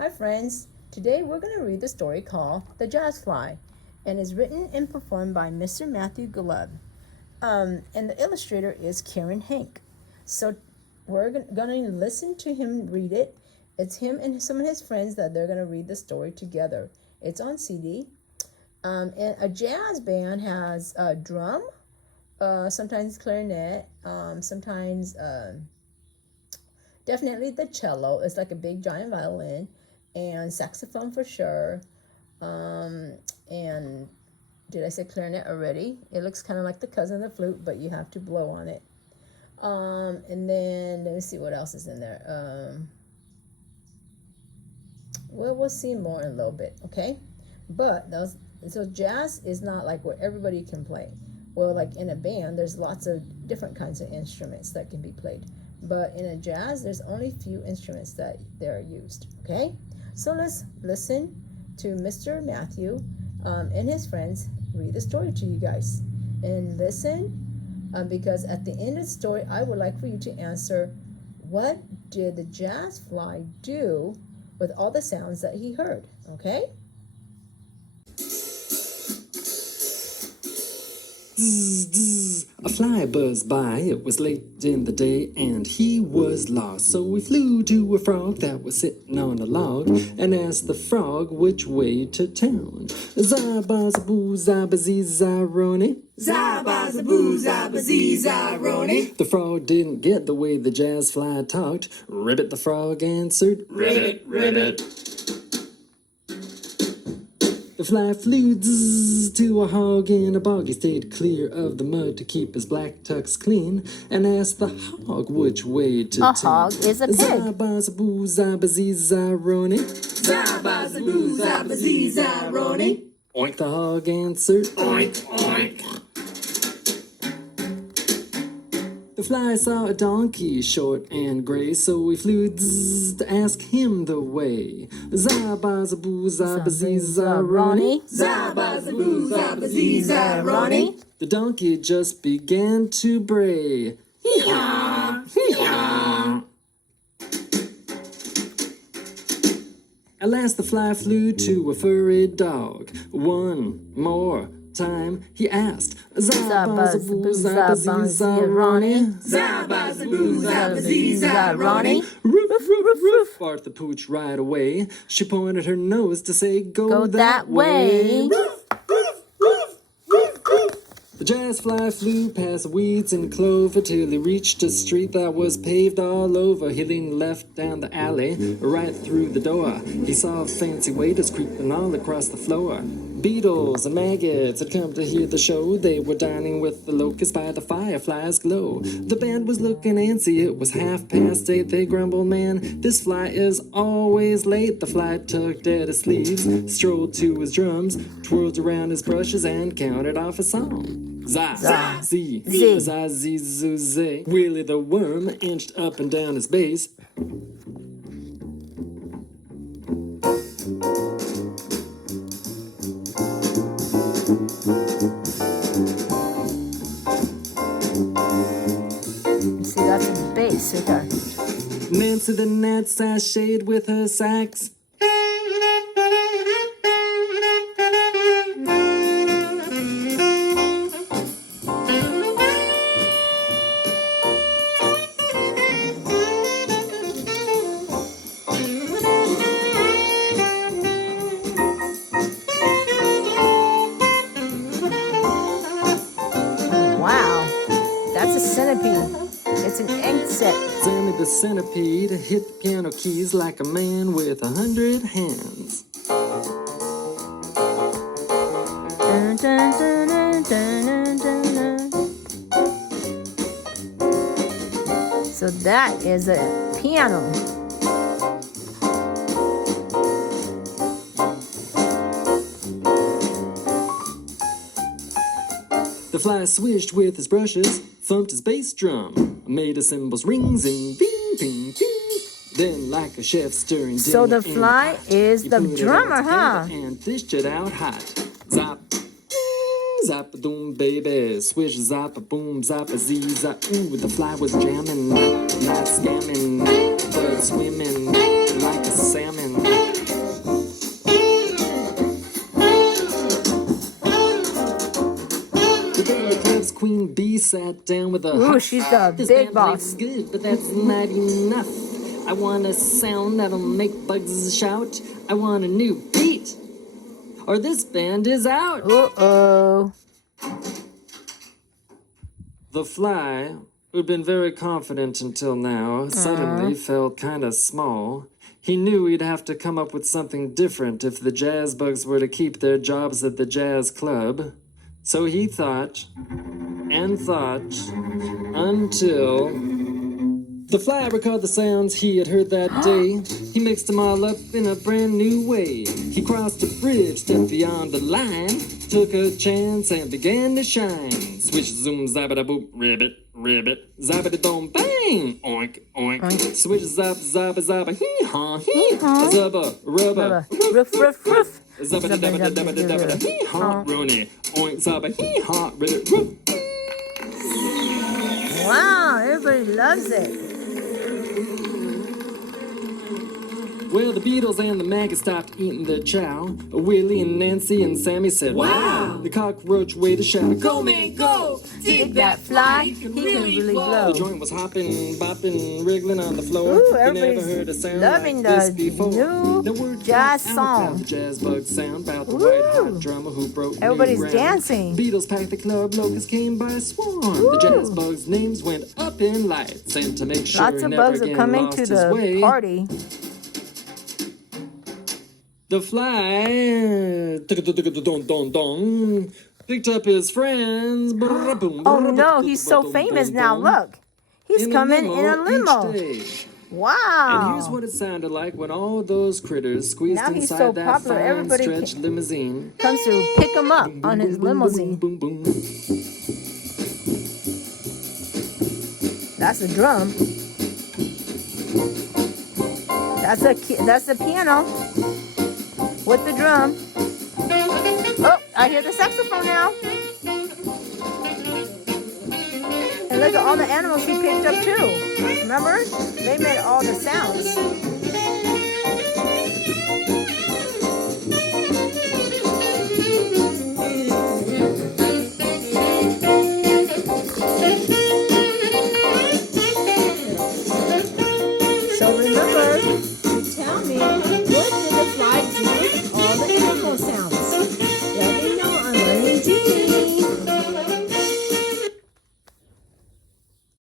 Hi friends, today we're going to read the story called The Jazz Fly, and is written and performed by Mr. Matthew Golub. And the illustrator is Karen Hank. So we're going to listen to him read it. It's him and some of his friends that they're going to read the story together. It's on CD. And a jazz band has a drum, sometimes clarinet, sometimes definitely the cello. It's like a big giant violin, and saxophone for sure. And did I say clarinet already? It looks kind of like the cousin of the flute, but you have to blow on it. And then let me see what else is in there. We'll see more in a little bit, okay? But so jazz is not like where everybody can play. Well, like in a band, there's lots of different kinds of instruments that can be played. But in a jazz, there's only few instruments that are used, okay? So let's listen to Mr. Matthew and his friends read the story to you guys. And listen, because at the end of the story, I would like for you to answer, what did the jazz fly do with all the sounds that he heard, okay? Zzz, zzz. A fly buzzed by, it was late in the day, and he was lost. So we flew to a frog that was sitting on a log, and asked the frog which way to town. Zabazaboo, zabazee, zaroni. Zabazaboo, zabazee, zaroni. The frog didn't get the way the jazz fly talked. Ribbit the frog answered, Ribbit, ribbit. The fly flew zzz, to a hog in a bog. He stayed clear of the mud to keep his black tux clean, and asked the hog which way to A town. hog is a pig. Zabazaboo, zabazee, zaroni. Zabazaboo, zabazee, zaroni. Oink, the hog answered. Oink, oink. The fly saw a donkey, short and gray, so he flew zzz, to ask him the way. Zabazaboo, zabazee, zaroni. Zabazaboo, zabazee, zaroni. The donkey just began to bray. Hee-haw, hee-haw. At last the fly flew to a furry dog. One more time he asked, Zabazaboo, zabazee, zaroni. Zabazaboo, zabazee, zaroni. Roof, roof, roof, roof, barked the pooch right away. She pointed her nose to say, go that way. The jazz fly flew past weeds and clover till he reached a street that was paved all over. He leaned left down the alley, right through the door. He saw fancy waiters creeping all across the floor. Beetles and maggots had come to hear the show. They were dining with the locusts by the firefly's glow. The band was looking antsy, it was 8:30. They grumbled, man, this fly is always late. The fly tugged at his sleeves, strolled to his drums, twirled around his brushes, and counted off a song. Za, za, zee, za, zee, zoo, zay. Willie the worm inched up and down his bass. See, that's a bass right there. Nancy the gnat sashayed with her sax. Wow, that's a centipede. It's an egg set. Sammy the centipede hit the piano keys like a man with 100 hands. Dun, dun, dun, dun, dun, dun, dun. So that is a piano. The fly swished with his brushes, thumped his bass drum, made his cymbals ring, zing, bing, ping, ping. Then, like a chef stirring So dinner the in fly a pot, is he the put it drummer, all huh? together and dished it out hot. Zop, zap-a-doom, baby, swish, zap-a-boom, zap-a-zee, zap. Ooh, the fly was jamming, not scamming, but swimming like a salmon. sat down with a Ooh, she's the This big band plays boss. good, but that's not enough. I want a sound that'll make bugs shout. I want a new beat, or this band is out. Uh-oh. The Fly, who'd been very confident until now, suddenly felt kind of small. He knew he'd have to come up with something different if the jazz bugs were to keep their jobs at the jazz club. So he thought and thought until the Fly recalled the sounds he had heard that day. He mixed them all up in a brand new way. He crossed a bridge, stepped beyond the line, took a chance and began to shine. Switch, zoom, zabada boop, ribbit, ribbit, zabada dom, bang, oink, oink. Switch, zap, zabba, zabba, hee haw, zabba, rubba, Roof, roof, roof. zabba, dabba, dabba, dabba, hee haw, rooney, oink, zabba, hee haw, ribbit, roof. Wow, everybody loves it. Well, the Beatles and the Maggots stopped eating their chow. Willie and Nancy and Sammy said, Wow. The cockroach waited to shout, Go, man, go. Dig that fly, he can really blow. The joint was hopping, bopping, wriggling on the floor. Ooh, You never everybody's heard a sound loving like this the before. new The word jazz got out song. about the jazz bug sound about the white hot Ooh. drummer who broke Everybody's new ground. dancing. Beatles packed the club, locusts came by swarm. The jazz bugs' names went up in lights, and to make sure Lots he of never bugs are again coming lost to his the way, party. The Fly picked up his friends. Oh no, he's so famous now. Look, he's coming in a limo. each day. And Wow. here's what it sounded like when all those critters squeezed Now he's inside so that popular, fine everybody stretch limousine. Comes to pick him up on his limousine. Boom, boom, boom. That's a drum. That's the piano with the drum. Oh, I hear the saxophone now. And look at all the animals he picked up too. Remember? They made all the sounds.